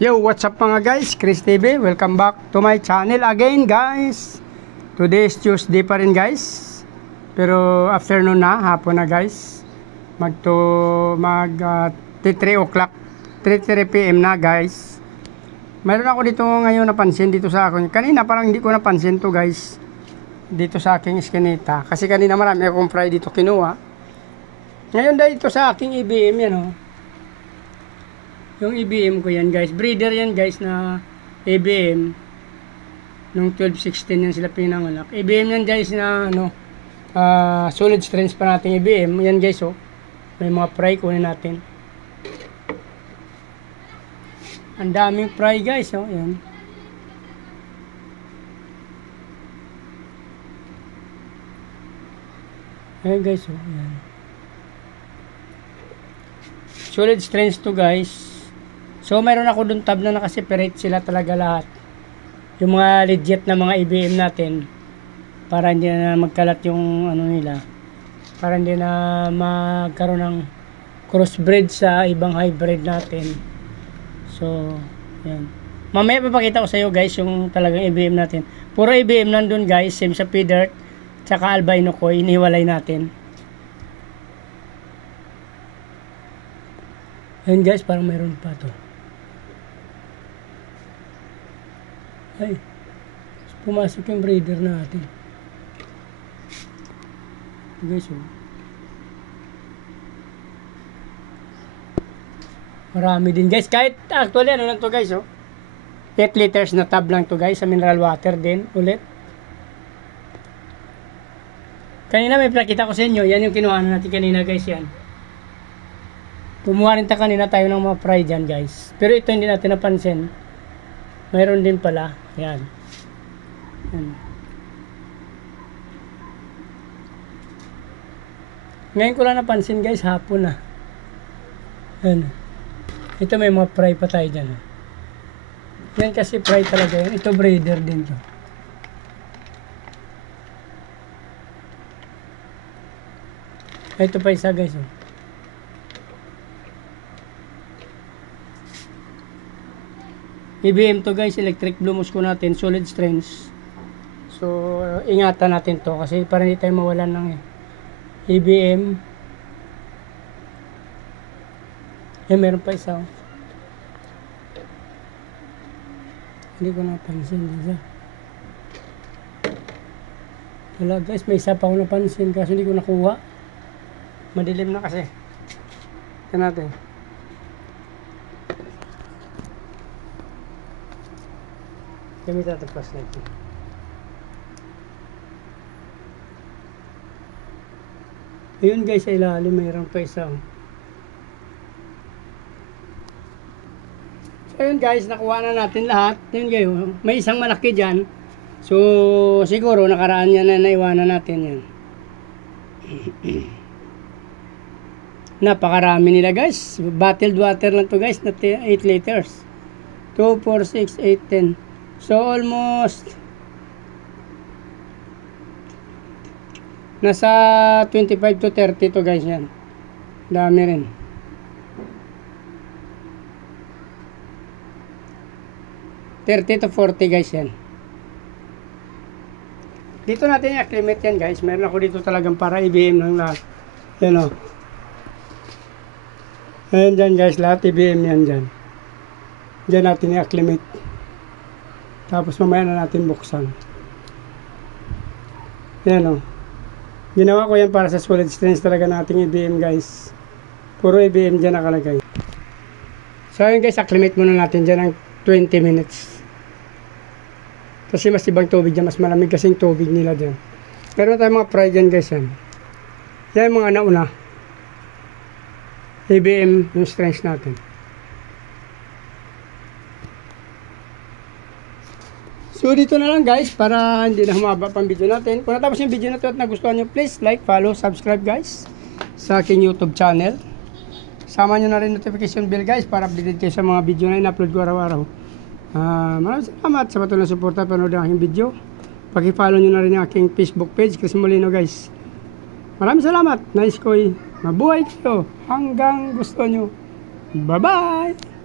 Yo, what's up mga guys? Chris TV, welcome back to my channel again guys. Today is Tuesday pa rin guys. Pero afternoon na, hapon na guys. Mag 3 o'clock, 3 PM na guys. Mayroon ako dito ngayon napansin dito sa akin. Kanina parang hindi ko napansin to guys. Dito sa aking iskinita. Kasi kanina marami akong fry dito kinuha. Ngayon dito sa aking IBM yan oh. Yung IBM ko yan guys, breeder yan guys na IBM nung 12-16 yan sila pinanganak. IBM yan guys na ano, solid strains pa natin IBM yan guys oh. May mga fry kunin natin. Ang daming fry guys oh, yan. Ayan guys oh, yan. Solid strains to guys. So mayroon ako dun tab na nakaseparate sila talaga lahat. Yung mga legit na mga IBM natin. Para hindi na magkalat yung ano nila. Para hindi na magkaroon ng crossbreed sa ibang hybrid natin. So, yan. Mamaya papakita ko sa iyo guys yung talagang IBM natin. Puro IBM nandun guys. Same sa P-Dirt. Tsaka albino ko. Inihiwalay natin. Yan guys, parang mayroon pa to. Ay, pumasok yung breeder natin. Guys, oh. Marami din guys. Kahit actually ano lang to guys, oh. 8 liters na tab lang to guys. Sa mineral water din ulit. Kanina may pakita ko sa inyo. Yan yung kinuha natin kanina guys, yan. Kumuha rin kanina tayo ng mga fry dyan guys. Pero ito hindi natin napansin. Mayroon din pala. Yan. Yan. Ngayon ko lang napansin guys, hapon na. Yan. Ito may mga fry pa tayo dyan. Yan kasi fry talaga yan. Ito breeder din to. Ito pa isa guys. Oh. IBM to guys, electric blue musko natin, solid strains. So, ingatan natin to kasi para hindi tayo mawalan ng IBM. Meron pa isa. Hindi ko napansin isa. Wala guys, may isa pa ako napansin kasi hindi ko nakuha. Madilim na kasi. Ito natin. Gamit natin flashlight. Ayun guys, sa ilalim mayroon pa isa. So ayun guys, nakuha na natin lahat. Ayun kayo, may isang malaki dyan. So siguro nakaraan yan na naiwanan natin yan. Napakarami nila guys. Bottled water lang to guys, na 8 liters. 2, 4, 6, 8, 10. So almost nasa 25 to 30 to guys yan. Dami rin. $30 to $40 guys yan. Dito natin i-acclimate yan guys. Meron ako dito talagang para IBM ng lahat. Yan o. Ayan dyan guys. Lahat IBM yan dyan. Dyan natin i-acclimate. Tapos mamaya na natin buksan. Yan o. Ginawa ko yan para sa solid strains talaga nating IBM guys. Puro IBM dyan nakalagay. So yun guys, acclimate muna natin dyan ng 20 minutes. Kasi mas ibang tubig dyan. Mas malamig kasing tubig nila dyan. Meron tayong mga fry dyan guys yan. Yan yung mga nauna. IBM yung strains natin. So dito na lang guys para hindi na humaba pang video natin. Kung natapos yung video na ito at nagustuhan nyo, please like, follow, subscribe guys sa aking YouTube channel. Sama nyo na rin notification bell guys para updated kayo sa mga video na in-upload ko araw-araw. Maraming salamat sa patuloy na suporta panood ang aking video. Paki-follow nyo na rin ang aking Facebook page, Chris Molino guys. Maraming salamat. Nice ko'y mabuhay kayo hanggang gusto nyo. Bye-bye!